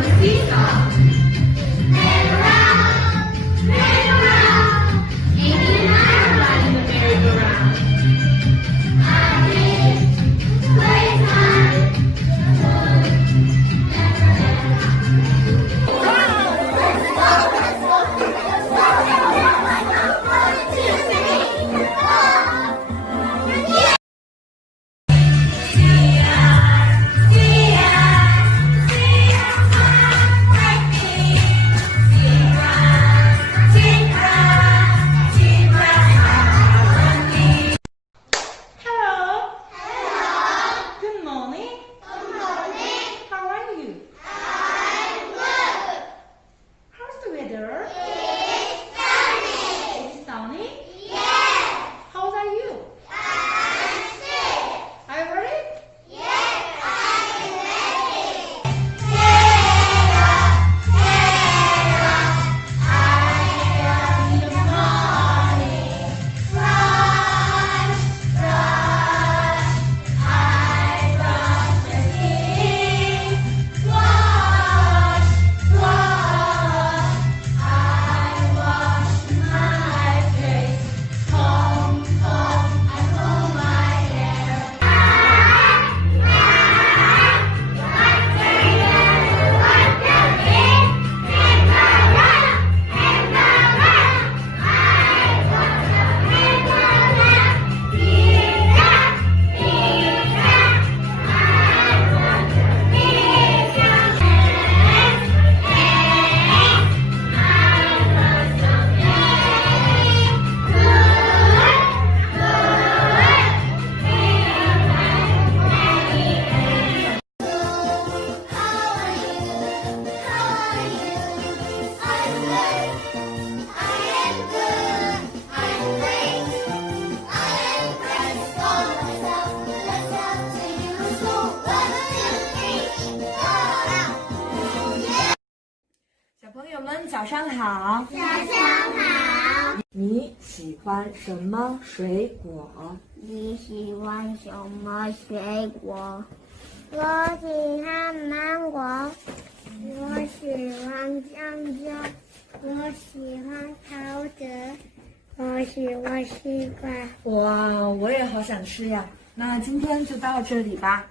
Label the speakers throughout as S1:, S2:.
S1: Олексійка! 好。
S2: 早上好，
S1: 你喜欢什么水果？
S2: 你喜欢什么水果？我喜欢芒果，我喜欢香蕉，我喜欢桃子，我喜欢西瓜。
S1: 哇，我也好想吃呀！那今天就到这里吧。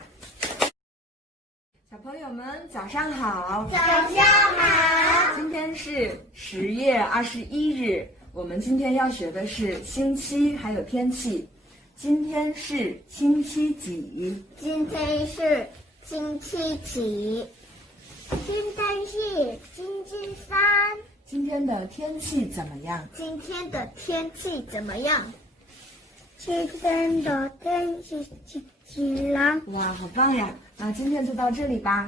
S1: 小朋友们，早上好！
S2: 早上好，
S1: 今天是十月二十一日，我们今天要学的是星期还有天气。今天是星期几？
S2: 今天是星期几？今天是星期三。
S1: 今天的天气怎么样？
S2: 今天的天气怎么样？今天的天气晴晴朗？
S1: 哇，好棒呀！那今天就到这里吧。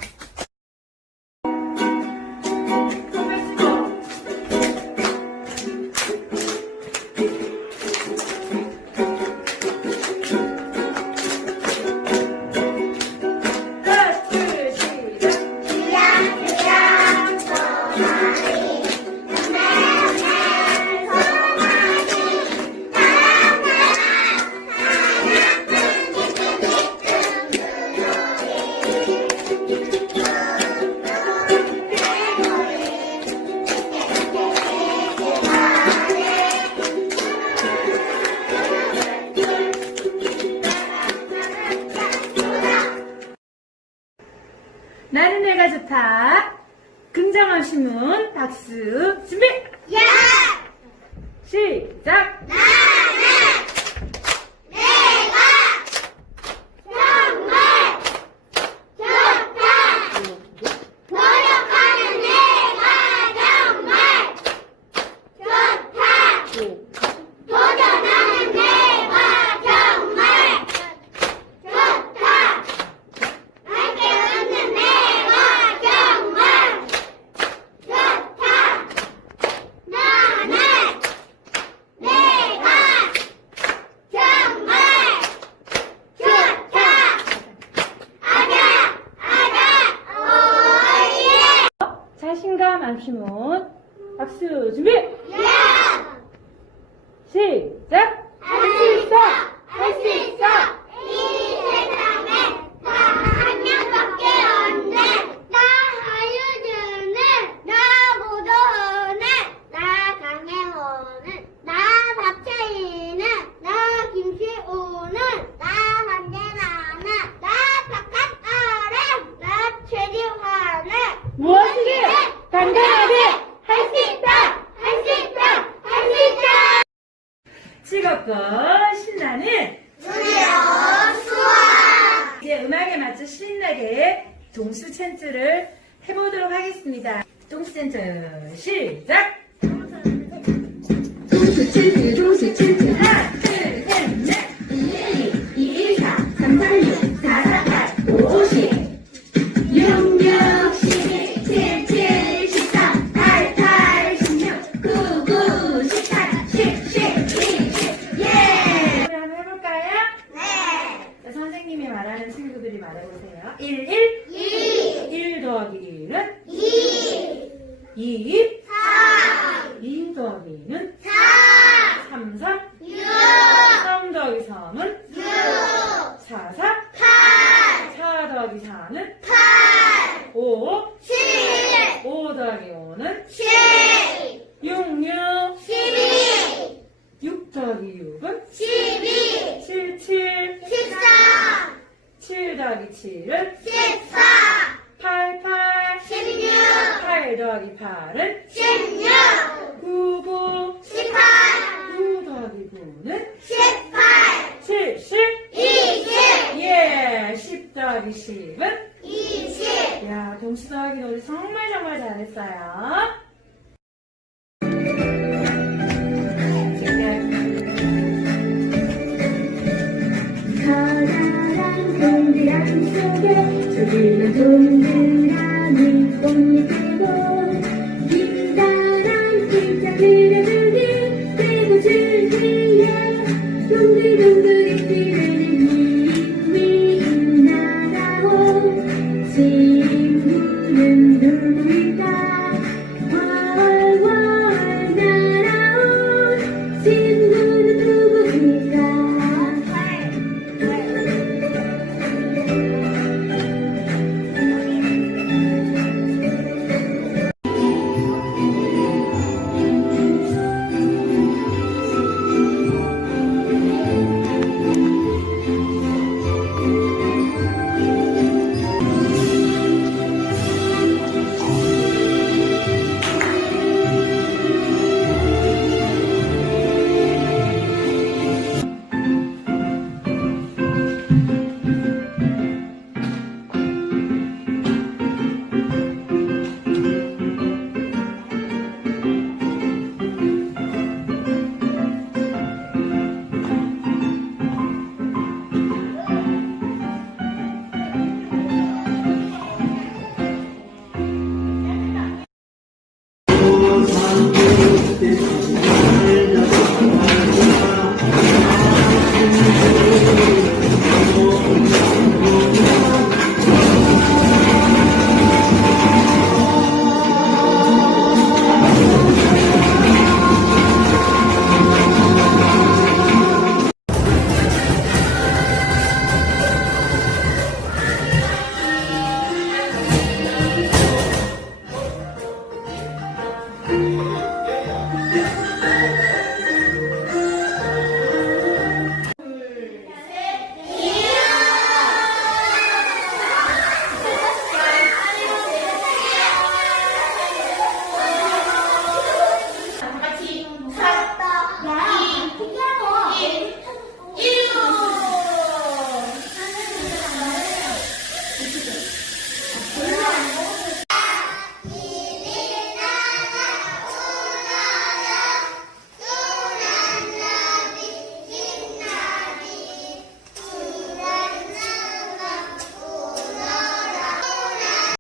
S3: 좋다. 긍정한 신문 박수 준비
S2: 야!
S3: 시작.
S2: 나는 내가 정말 좋다. 노력하는 내가 정말 좋다. 도전하는 내가 정말 좋다. 함께 웃는 내가 정말 좋다. 나는 내가 정말 좋다. 아자, 아자, 오예.
S3: 자 신감한 신문 박수 준비
S2: 야!
S3: 시작.
S2: 할수있어! 할 수 있어! 이 세상에 나 한 명밖에 없네! 나 하유주는, 나 고도는, 나 강혜원은, 나 박채희는, 나 김시우는, 나 한재나는, 나 박한아는, 나 최지화는
S3: 무엇이든 단단하게
S2: 할 수 있다! 할 수 있다! 할 수 있다!
S3: 즐겁고 신나는
S2: 드디어 수학!
S3: 이제 음악에 맞춰 신나게 동수 챈트를 해보도록 하겠습니다. 동수 챈트 시작.
S4: 동수 칠트 동수 칠트
S3: 하나,
S2: 2,
S3: 2.
S2: 3,
S3: 2 더하기는
S2: 4,
S3: 3, 3.
S2: 6,
S3: 3 더하기 3은
S2: 6,
S3: 4, 4.
S2: 8,
S3: 4 더하기 4는
S2: 8,
S3: 5.
S2: 7,
S3: 5 더하기 5는
S2: 7,
S3: 6, 6.
S2: 12,
S3: 6 더하기 6은
S2: 12,
S3: 7, 7.
S2: 13,
S3: 7 더하기 7은
S2: 14,
S3: 8, 8.
S2: 16,
S3: 8 더하기 8은
S2: 16,
S3: 9, 9.
S2: 18,
S3: 9 더하기 9는
S2: 18,
S3: 70.
S2: 20,
S3: 예, 10 더하기 10은
S2: 20.
S3: 야, 동수 더하기 놀이 정말 정말 잘했어요.